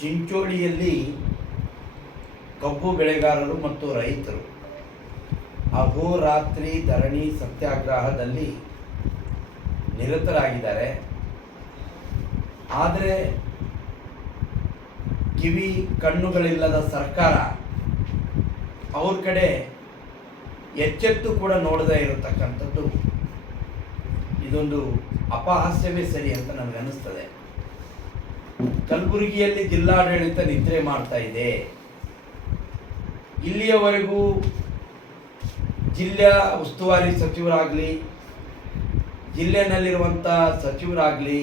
ಚಿಂಚೋಳಿಯಲ್ಲಿ ಕಬ್ಬು ಬೆಳೆಗಾರರು ಮತ್ತು ರೈತರು. ಅಹೋರಾತ್ರಿ ಧರಣಿ ಸತ್ಯಾಗ್ರಹದಲ್ಲಿ ನಿರತರಾಗಿದ್ದಾರೆ. ಆದರೆ ಕಿವಿ ಕಣ್ಣುಗಳಿಲ್ಲದ ಸರ್ಕಾರ ಅವ್ರ ಕಡೆ ಎಚ್ಚೆತ್ತು ಕೂಡ ನೋಡದೇ ಇರತಕ್ಕಂಥದ್ದು ಇದೊಂದು ಅಪಹಾಸ್ಯವೇ ಸರಿ ಅಂತ ನನಗೆ ಅನಿಸ್ತದೆ ಕಲಬುರಗಿಯಲ್ಲಿ ಜಿಲ್ಲಾಡಳಿತ ನಿದ್ರೆ ಮಾಡ್ತಾ ಇದೆ. ಇಲ್ಲಿಯವರೆಗೂ ಜಿಲ್ಲೆಯ ಉಸ್ತುವಾರಿ ಸಚಿವರಾಗಲಿ ಜಿಲ್ಲೆನಲ್ಲಿರುವಂಥ ಸಚಿವರಾಗಲಿ,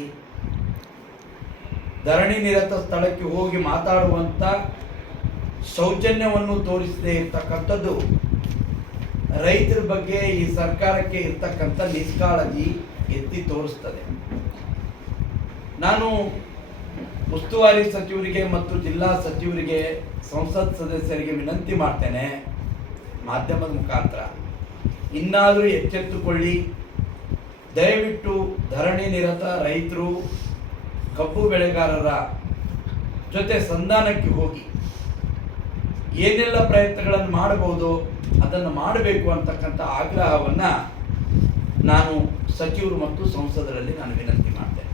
ಧರಣಿ ನಿರತ ಸ್ಥಳಕ್ಕೆ ಹೋಗಿ ಮಾತಾಡುವಂಥ ಸೌಜನ್ಯವನ್ನು ತೋರಿಸದೇ ಇರ್ತಕ್ಕಂಥದ್ದು, ರೈತರ ಬಗ್ಗೆ ಈ ಸರ್ಕಾರಕ್ಕೆ ಇರ್ತಕ್ಕಂಥ ನಿಷ್ಕಾಳಜಿ ಎತ್ತಿ ತೋರಿಸ್ತದೆ. ನಾನು ಉಸ್ತುವಾರಿ ಸಚಿವರಿಗೆ ಮತ್ತು ಜಿಲ್ಲಾ ಸಚಿವರಿಗೆ ಸಂಸತ್ ಸದಸ್ಯರಿಗೆ ವಿನಂತಿ ಮಾಡ್ತೇನೆ ಮಾಧ್ಯಮದ ಮುಖಾಂತರ. ಇನ್ನಾದರೂ ಎಚ್ಚೆತ್ತುಕೊಳ್ಳಿ. ದಯವಿಟ್ಟು ಧರಣಿ ನಿರತ ರೈತರು, ಕಬ್ಬು ಬೆಳೆಗಾರರ ಜೊತೆ ಸಂಧಾನಕ್ಕೆ ಹೋಗಿ. ಏನೆಲ್ಲ ಪ್ರಯತ್ನಗಳನ್ನು ಮಾಡಬಹುದು, ಅದನ್ನು ಮಾಡಬೇಕು ಅಂತಕ್ಕಂಥ ಆಗ್ರಹವನ್ನು ನಾನು ಸಚಿವರು ಮತ್ತು ಸಂಸದರಲ್ಲಿ ನಾನು ವಿನಂತಿ ಮಾಡ್ತೇನೆ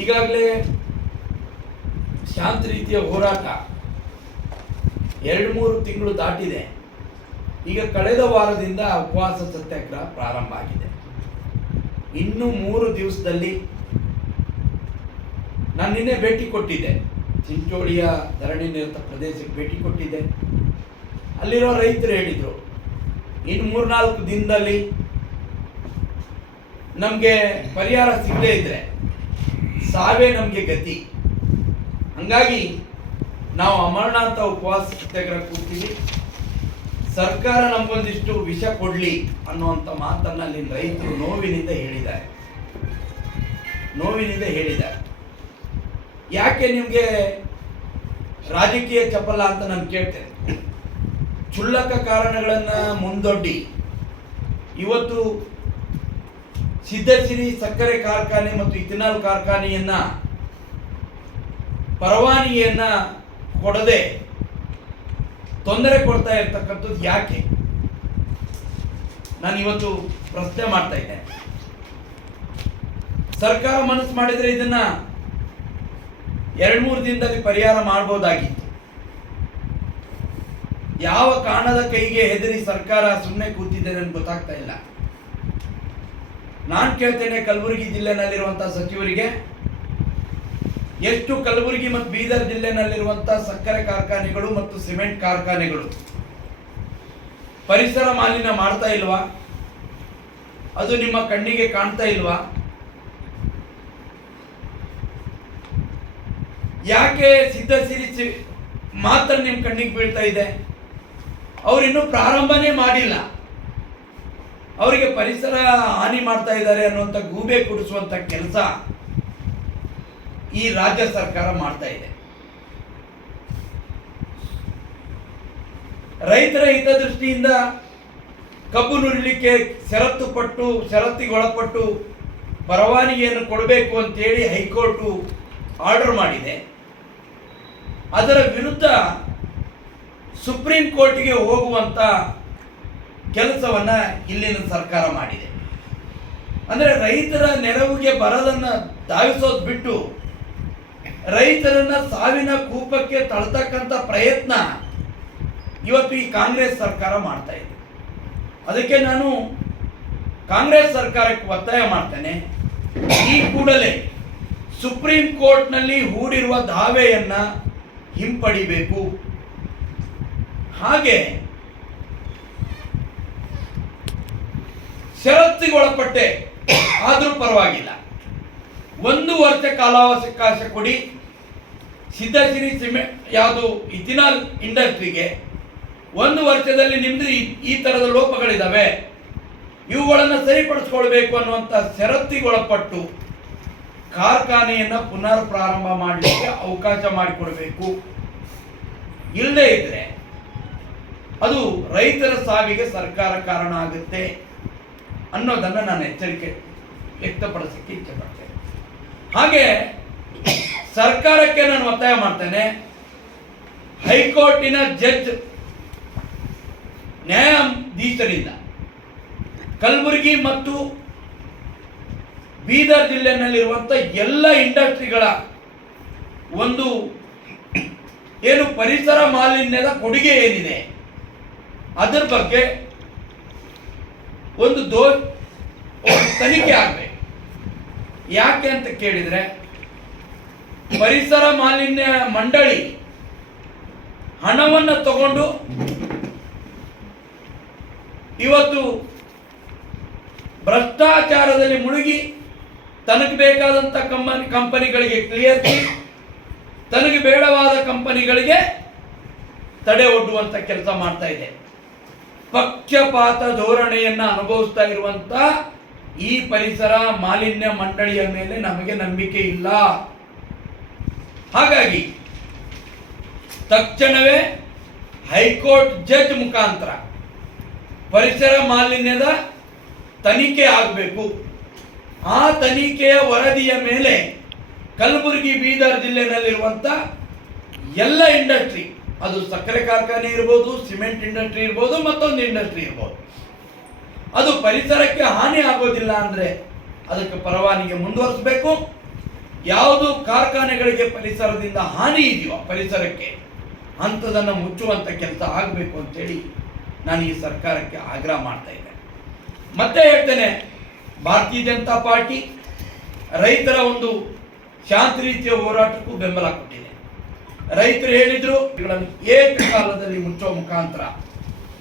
ಈಗಾಗಲೇ ಶಾಂತ ರೀತಿಯ ಹೋರಾಟ ಎರಡು ಮೂರು ತಿಂಗಳು ದಾಟಿದೆ. ಈಗ ಕಳೆದ ವಾರದಿಂದ ಉಪವಾಸ ಸತ್ಯಾಗ್ರಹ ಪ್ರಾರಂಭ ಆಗಿದೆ. ಇನ್ನು ಮೂರು ದಿವಸದಲ್ಲಿ ನಾನು ನಿನ್ನೆ ಭೇಟಿ ಕೊಟ್ಟಿದ್ದೆ. ಚಿಂಚೋಳಿಯ ಧರಣಿ ನಿರತ ಪ್ರದೇಶಕ್ಕೆ ಭೇಟಿ ಕೊಟ್ಟಿದ್ದೆ. ಅಲ್ಲಿರೋ ರೈತರು ಹೇಳಿದರು, ಇನ್ನು ಮೂರ್ನಾಲ್ಕು ದಿನದಲ್ಲಿ ನಮಗೆ ಪರಿಹಾರ ಸಿಗದೇ ಇದ್ರೆ. ಸಾವೇ ನಮಗೆ ಗತಿ. ಹಂಗಾಗಿ ನಾವು ಅಮರನಾಥ ಉಪವಾಸ ಸತ್ಯಾಗ್ರಹ ಕೂತೀವಿ ಸರ್ಕಾರ ನಮಗೊಂದಿಷ್ಟು ವಿಷ ಕೊಡಲಿ ಅನ್ನುವಂಥ ಮಾತನ್ನು ಅಲ್ಲಿ ರೈತರು ನೋವಿನಿಂದ ಹೇಳಿದ್ದಾರೆ. ನೋವಿನಿಂದ ಹೇಳಿದ್ದಾರೆ. ಯಾಕೆ ನಿಮಗೆ ರಾಜಕೀಯ ಚಪಲ ಅಂತ ನಾನು ಕೇಳ್ತೇನೆ. ಕ್ಷುಲ್ಲಕ ಕಾರಣಗಳನ್ನು ಮುಂದೊಡ್ಡಿ. ಇವತ್ತು ಸಿದ್ಧಸಿರಿ ಸಕ್ಕರೆ ಕಾರ್ಖಾನೆ ಮತ್ತು ಇಥಿನಾಲ್ ಕಾರ್ಖಾನೆಯನ್ನ ಪರವಾನಿಯನ್ನ ಕೊಡದೆ ತೊಂದರೆ ಕೊಡ್ತಾ ಇರ್ತಕ್ಕಂಥದ್ದು ಯಾಕೆ? ನಾನು ಇವತ್ತು ಪ್ರಶ್ನೆ ಮಾಡ್ತಾ ಇದ್ದೇನೆ. ಸರ್ಕಾರ ಮನಸ್ಸು ಮಾಡಿದ್ರೆ ಇದನ್ನ ಎರಡು ಮೂರು ದಿನದಲ್ಲಿ ಪರಿಹಾರ ಮಾಡಬಹುದಾಗಿತ್ತು ಯಾವ ಕಾರಣದ ಕೈಗೆ ಹೆದರಿ ಸರ್ಕಾರ ಸುಮ್ಮನೆ ಕೂತಿದೆ ನನಗೆ ಗೊತ್ತಾಗ್ತಾ ಇಲ್ಲ. ನಾನು ಕೇಳ್ತೇನೆ ಕಲಬುರಗಿ ಜಿಲ್ಲೆನಲ್ಲಿರುವಂತಹ ಸಚಿವರಿಗೆ. ಎಷ್ಟು ಕಲಬುರಗಿ ಮತ್ತು ಬೀದರ್ ಜಿಲ್ಲೆನಲ್ಲಿರುವಂತಹ ಸಕ್ಕರೆ ಕಾರ್ಖಾನೆಗಳು ಮತ್ತು ಸಿಮೆಂಟ್ ಕಾರ್ಖಾನೆಗಳು. ಪರಿಸರ ಮಾಲಿನ್ಯ ಮಾಡ್ತಾ ಇಲ್ವಾ? ಅದು ನಿಮ್ಮ ಕಣ್ಣಿಗೆ ಕಾಣ್ತಾ ಇಲ್ವಾ? ಯಾಕೆ ಸಿದ್ಧ ಸಿರಿ ಮಾತ್ರ ನಿಮ್ಮ ಕಣ್ಣಿಗೆ ಬೀಳ್ತಾ ಇದೆ? ಅವರಿನ್ನೂ ಪ್ರಾರಂಭನೇ ಮಾಡಿಲ್ಲ. ಅವರಿಗೆ ಪರಿಸರ ಹಾನಿ ಮಾಡ್ತಾ ಇದ್ದಾರೆ ಅನ್ನುವಂಥ ಗೂಬೆ ಕುಡಿಸುವಂತ ಕೆಲಸ ಈ ರಾಜ್ಯ ಸರ್ಕಾರ ಮಾಡ್ತಾ ಇದೆ. ರೈತರ ಹಿತದೃಷ್ಟಿಯಿಂದ ಕಬ್ಬು ನುರಿಲಿಕ್ಕೆ ಷರತ್ತು ಪಟ್ಟು ಷರತ್ತಿಗೆ ಒಳಪಟ್ಟು ಪರವಾನಗಿಯನ್ನು ಕೊಡಬೇಕು ಅಂತೇಳಿ ಹೈಕೋರ್ಟು ಆರ್ಡರ್ ಮಾಡಿದೆ. ಅದರ ವಿರುದ್ಧ ಸುಪ್ರೀಂ ಕೋರ್ಟ್ಗೆ ಹೋಗುವಂತ ಕೆಲಸವನ್ನ ಇಲ್ಲಿನ ಸರ್ಕಾರ ಮಾಡಿದೆ. ಅಂದ್ರೆ ರೈತರ ನೆರವಿಗೆ ಬರದನ್ನ ಧಾವಿಸೋದು ಬಿಟ್ಟು ರೈತರನ್ನ ಸಾವಿನ ಕೂಪಕ್ಕೆ ತಳ್ತಕ್ಕಂಥ ಪ್ರಯತ್ನ ಇವತ್ತು ಈ ಕಾಂಗ್ರೆಸ್ ಸರ್ಕಾರ ಮಾಡ್ತಾ ಇದೆ. ಅದಕ್ಕೆ ನಾನು ಕಾಂಗ್ರೆಸ್ ಸರ್ಕಾರಕ್ಕೆ ಒತ್ತಾಯ ಮಾಡ್ತೇನೆ. ಈ ಕೂಡಲೇ ಸುಪ್ರೀಂ ಕೋರ್ಟ್ನಲ್ಲಿ ಹೂಡಿರುವ ದಾವೆಯನ್ನ ಹಿಂಪಡಿಬೇಕು. ಹಾಗೆ ಷರತ್ತಿಗೊಳಪಟ್ಟೆ. ಆದರೂ ಪರವಾಗಿಲ್ಲ. ಒಂದು ವರ್ಷ ಕಾಲಾವಕಾಶ ಕೊಡಿ. ಸಿದ್ಧಸಿರಿ ಸಿಮೆಂಟ್ ಯಾವುದು ಇಥಿನಾಲ್ ಇಂಡಸ್ಟ್ರಿಗೆ ಒಂದು ವರ್ಷದಲ್ಲಿ ನಿಮ್ದು ಈ- ಈ ಥರದ ಲೋಪಗಳಿದ್ದಾವೆ ಇವುಗಳನ್ನು ಸರಿಪಡಿಸ್ಕೊಳ್ಬೇಕು ಅನ್ನುವಂಥ ಷರತ್ತಿಗೊಳಪಟ್ಟು ಕಾರ್ಖಾನೆಯನ್ನು ಪುನರ್ ಪ್ರಾರಂಭ ಮಾಡಲಿಕ್ಕೆ ಅವಕಾಶ ಮಾಡಿಕೊಡಬೇಕು. ಇಲ್ಲದೇ ಇದ್ದರೆ ಅದು ರೈತರ ಸಾವಿಗೆ ಸರ್ಕಾರ ಕಾರಣ ಆಗುತ್ತೆ. ಅನ್ನೋದನ್ನು ನಾನು ಎಚ್ಚರಿಕೆ ವ್ಯಕ್ತಪಡಿಸಕ್ಕೆ ಇಚ್ಛೆ ಪಡ್ತೇನೆ. ಹಾಗೆ ಸರ್ಕಾರಕ್ಕೆ ನಾನು ಒತ್ತಾಯ ಮಾಡ್ತೇನೆ. ಹೈಕೋರ್ಟಿನ ಜಡ್ಜ್ ನ್ಯಾಯಾಧೀಶರಿಂದ ಕಲಬುರಗಿ ಮತ್ತು ಬೀದರ್ ಜಿಲ್ಲೆಯಲ್ಲಿರುವಂಥ ಎಲ್ಲ ಇಂಡಸ್ಟ್ರಿಗಳ ಒಂದು ಏನು ಪರಿಸರ ಮಾಲಿನ್ಯದ ಕೊಡುಗೆ ಏನಿದೆ? ಅದರ ಬಗ್ಗೆ ಒಂದು ದೋ ತನಿಖೆ ಆಗಬೇಕು. ಯಾಕೆ ಅಂತ ಕೇಳಿದ್ರೆ, ಪರಿಸರ ಮಾಲಿನ್ಯ ಮಂಡಳಿ ಹಣವನ್ನು ತಗೊಂಡು ಇವತ್ತು ಭ್ರಷ್ಟಾಚಾರದಲ್ಲಿ ಮುಳುಗಿ ತನಗೆ ಬೇಕಾದಂಥ ಕಂಪನಿ ಕಂಪನಿಗಳಿಗೆ ಕ್ಲಿಯರ್ಸಿ ತನಗೆ ಬೇಡವಾದ ಕಂಪನಿಗಳಿಗೆ ತಡೆ ಒಡ್ಡುವಂತ ಕೆಲಸ ಮಾಡ್ತಾ ಇದೆ. ಪಕ್ಷಪಾತ ಧೋರಣೆಯನ್ನ ಅನುಭವಿಸ್ತಾ ಇರುವಂತ ಈ ಪರಿಸರ ಮಾಲಿನ್ಯ ಮಂಡಳಿಯ ಮೇಲೆ ನಮಗೆ ನಂಬಿಕೆ ಇಲ್ಲ. ಹಾಗಾಗಿ ತಕ್ಷಣವೇ ಹೈಕೋರ್ಟ್ ಜಡ್ಜ್ ಮುಖಾಂತರ ಪರಿಸರ ಮಾಲಿನ್ಯದ ತನಿಖೆ ಆಗಬೇಕು. ಆ ತನಿಖೆಯ ವರದಿಯ ಮೇಲೆ ಕಲಬುರಗಿ ಬೀದರ್ ಜಿಲ್ಲೆನಲ್ಲಿರುವಂಥ ಎಲ್ಲ ಇಂಡಸ್ಟ್ರಿ ಅದು ಸಕ್ಕರೆ ಕಾರ್ಖಾನೆ ಇರ್ಬೋದು, ಸಿಮೆಂಟ್ ಇಂಡಸ್ಟ್ರಿ ಇರ್ಬೋದು, ಮತ್ತೊಂದು ಇಂಡಸ್ಟ್ರಿ ಇರ್ಬೋದು. ಅದು ಪರಿಸರಕ್ಕೆ ಹಾನಿ ಆಗೋದಿಲ್ಲ ಅಂದರೆ ಅದಕ್ಕೆ ಪರವಾನಿಗೆ ಮುಂದುವರಿಸಬೇಕು. ಯಾವುದು ಕಾರ್ಖಾನೆಗಳಿಗೆ ಪರಿಸರದಿಂದ ಹಾನಿ ಇದೆಯೋ ಪರಿಸರಕ್ಕೆ ಅಂಥದನ್ನು ಮುಚ್ಚುವಂಥ ಕೆಲಸ ಆಗಬೇಕು ಅಂತೇಳಿ ನಾನು ಈ ಸರ್ಕಾರಕ್ಕೆ ಆಗ್ರಹ ಮಾಡ್ತಾ ಇದ್ದೆ. ಮತ್ತೆ ಹೇಳ್ತೇನೆ, ಭಾರತೀಯ ಜನತಾ ಪಾರ್ಟಿ ರೈತರ ಒಂದು ಶಾಂತ ರೀತಿಯ ಹೋರಾಟಕ್ಕೂ ಬೆಂಬಲ ಕೊಟ್ಟಿದೆ. ರೈತರು ಹೇಳಿದ್ರು, ಇವುಗಳನ್ನು ಏಕಕಾಲದಲ್ಲಿ ಮುಚ್ಚುವ ಮುಖಾಂತರ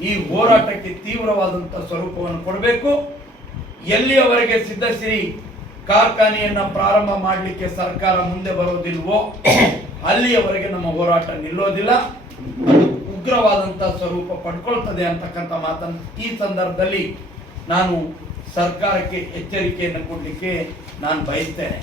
ಈ ಹೋರಾಟಕ್ಕೆ ತೀವ್ರವಾದಂಥ ಸ್ವರೂಪವನ್ನು ಕೊಡಬೇಕು. ಎಲ್ಲಿಯವರೆಗೆ ಸಿದ್ಧಸಿರಿ ಕಾರ್ಖಾನೆಯನ್ನು ಪ್ರಾರಂಭ ಮಾಡಲಿಕ್ಕೆ ಸರ್ಕಾರ ಮುಂದೆ ಬರೋದಿಲ್ವೋ, ಅಲ್ಲಿಯವರೆಗೆ ನಮ್ಮ ಹೋರಾಟ ನಿಲ್ಲೋದಿಲ್ಲ. ಉಗ್ರವಾದಂಥ ಸ್ವರೂಪ ಪಡ್ಕೊಳ್ತದೆ ಅಂತಕ್ಕಂಥ ಮಾತನ್ನು ಈ ಸಂದರ್ಭದಲ್ಲಿ ನಾನು ಸರ್ಕಾರಕ್ಕೆ ಎಚ್ಚರಿಕೆಯನ್ನು ಕೊಡಲಿಕ್ಕೆ ನಾನು ಬಯಸ್ತೇನೆ.